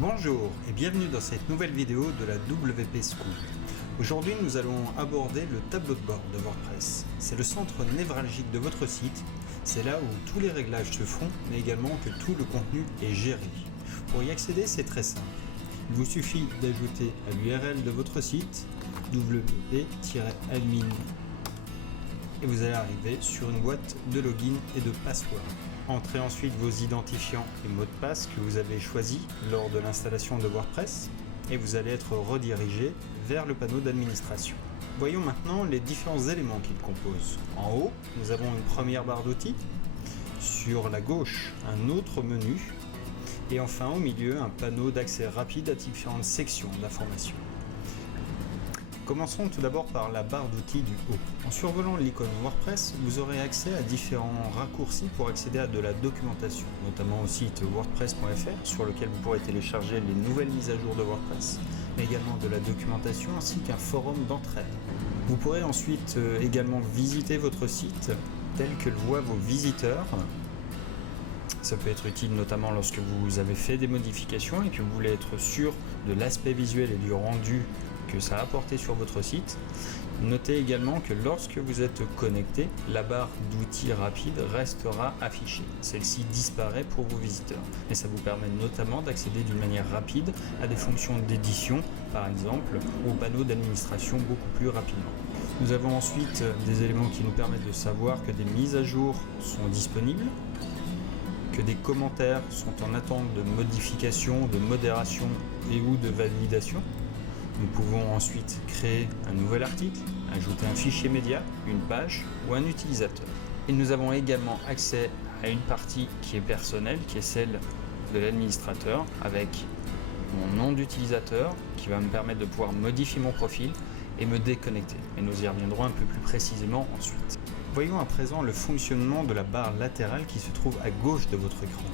Bonjour et bienvenue dans cette nouvelle vidéo de la WP School. Aujourd'hui nous allons aborder le tableau de bord de WordPress. C'est le centre névralgique de votre site, c'est là où tous les réglages se font mais également que tout le contenu est géré. Pour y accéder c'est très simple, il vous suffit d'ajouter à l'URL de votre site wp-admin et vous allez arriver sur une boîte de login et de password. Entrez ensuite vos identifiants et mots de passe que vous avez choisis lors de l'installation de WordPress et vous allez être redirigé vers le panneau d'administration. Voyons maintenant les différents éléments qu'il compose. En haut, nous avons une première barre d'outils. Sur la gauche, un autre menu. Et enfin, au milieu, un panneau d'accès rapide à différentes sections d'information. Commençons tout d'abord par la barre d'outils du haut. En survolant l'icône WordPress, vous aurez accès à différents raccourcis pour accéder à de la documentation, notamment au site wordpress.fr sur lequel vous pourrez télécharger les nouvelles mises à jour de WordPress, mais également de la documentation ainsi qu'un forum d'entraide. Vous pourrez ensuite également visiter votre site tel que le voient vos visiteurs. Ça peut être utile notamment lorsque vous avez fait des modifications et que vous voulez être sûr de l'aspect visuel et du rendu que ça a apporté sur votre site. Notez également que lorsque vous êtes connecté, la barre d'outils rapide restera affichée. Celle-ci disparaît pour vos visiteurs et ça vous permet notamment d'accéder d'une manière rapide à des fonctions d'édition, par exemple, ou au panneau d'administration beaucoup plus rapidement. Nous avons ensuite des éléments qui nous permettent de savoir que des mises à jour sont disponibles, que des commentaires sont en attente de modification, de modération et ou de validation. Nous pouvons ensuite créer un nouvel article, ajouter un fichier média, une page ou un utilisateur. Et nous avons également accès à une partie qui est personnelle, qui est celle de l'administrateur, avec mon nom d'utilisateur qui va me permettre de pouvoir modifier mon profil et me déconnecter. Et nous y reviendrons un peu plus précisément ensuite. Voyons à présent le fonctionnement de la barre latérale qui se trouve à gauche de votre écran.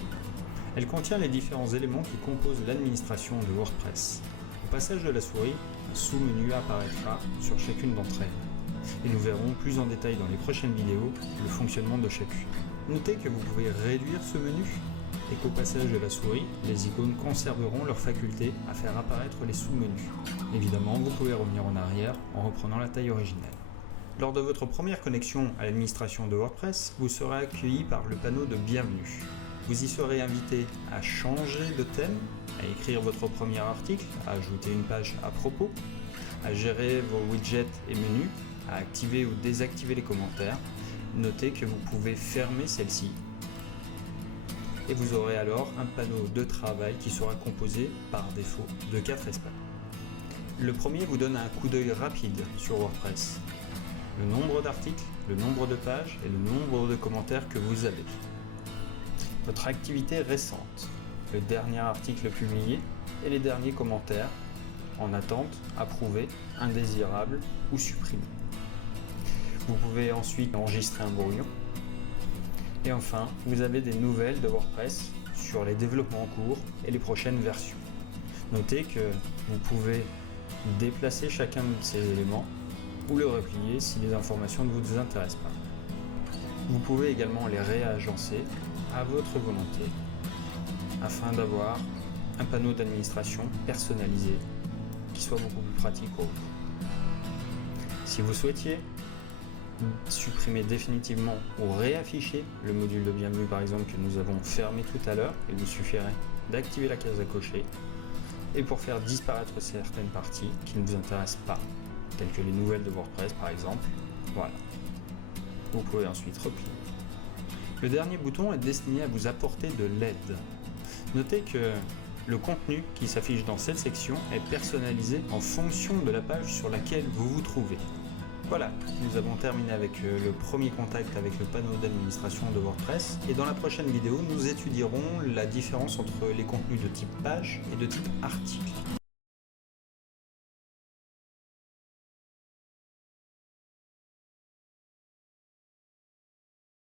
Elle contient les différents éléments qui composent l'administration de WordPress. Au passage de la souris, un sous-menu apparaîtra sur chacune d'entre elles. Et nous verrons plus en détail dans les prochaines vidéos le fonctionnement de chacune. Notez que vous pouvez réduire ce menu et qu'au passage de la souris, les icônes conserveront leur faculté à faire apparaître les sous-menus. Évidemment, vous pouvez revenir en arrière en reprenant la taille originale. Lors de votre première connexion à l'administration de WordPress, vous serez accueilli par le panneau de bienvenue. Vous y serez invité à changer de thème, à écrire votre premier article, à ajouter une page à propos, à gérer vos widgets et menus, à activer ou désactiver les commentaires. Notez que vous pouvez fermer celle-ci et vous aurez alors un panneau de travail qui sera composé par défaut de 4 espaces. Le premier vous donne un coup d'œil rapide sur WordPress, le nombre d'articles, le nombre de pages et le nombre de commentaires que vous avez. Votre activité récente, le dernier article publié et les derniers commentaires en attente, approuvés, indésirables ou supprimés. Vous pouvez ensuite enregistrer un brouillon. Et enfin, vous avez des nouvelles de WordPress sur les développements en cours et les prochaines versions. Notez que vous pouvez déplacer chacun de ces éléments ou le replier si les informations ne vous intéressent pas. Vous pouvez également les réagencer à votre volonté afin d'avoir un panneau d'administration personnalisé qui soit beaucoup plus pratique pour vous. Si vous souhaitiez supprimer définitivement ou réafficher le module de bienvenue par exemple que nous avons fermé tout à l'heure, il vous suffirait d'activer la case à cocher et pour faire disparaître certaines parties qui ne vous intéressent pas, telles que les nouvelles de WordPress par exemple, voilà. Vous pouvez ensuite replier. Le dernier bouton est destiné à vous apporter de l'aide. Notez que le contenu qui s'affiche dans cette section est personnalisé en fonction de la page sur laquelle vous vous trouvez. Voilà, nous avons terminé avec le premier contact avec le panneau d'administration de WordPress et dans la prochaine vidéo, nous étudierons la différence entre les contenus de type page et de type article.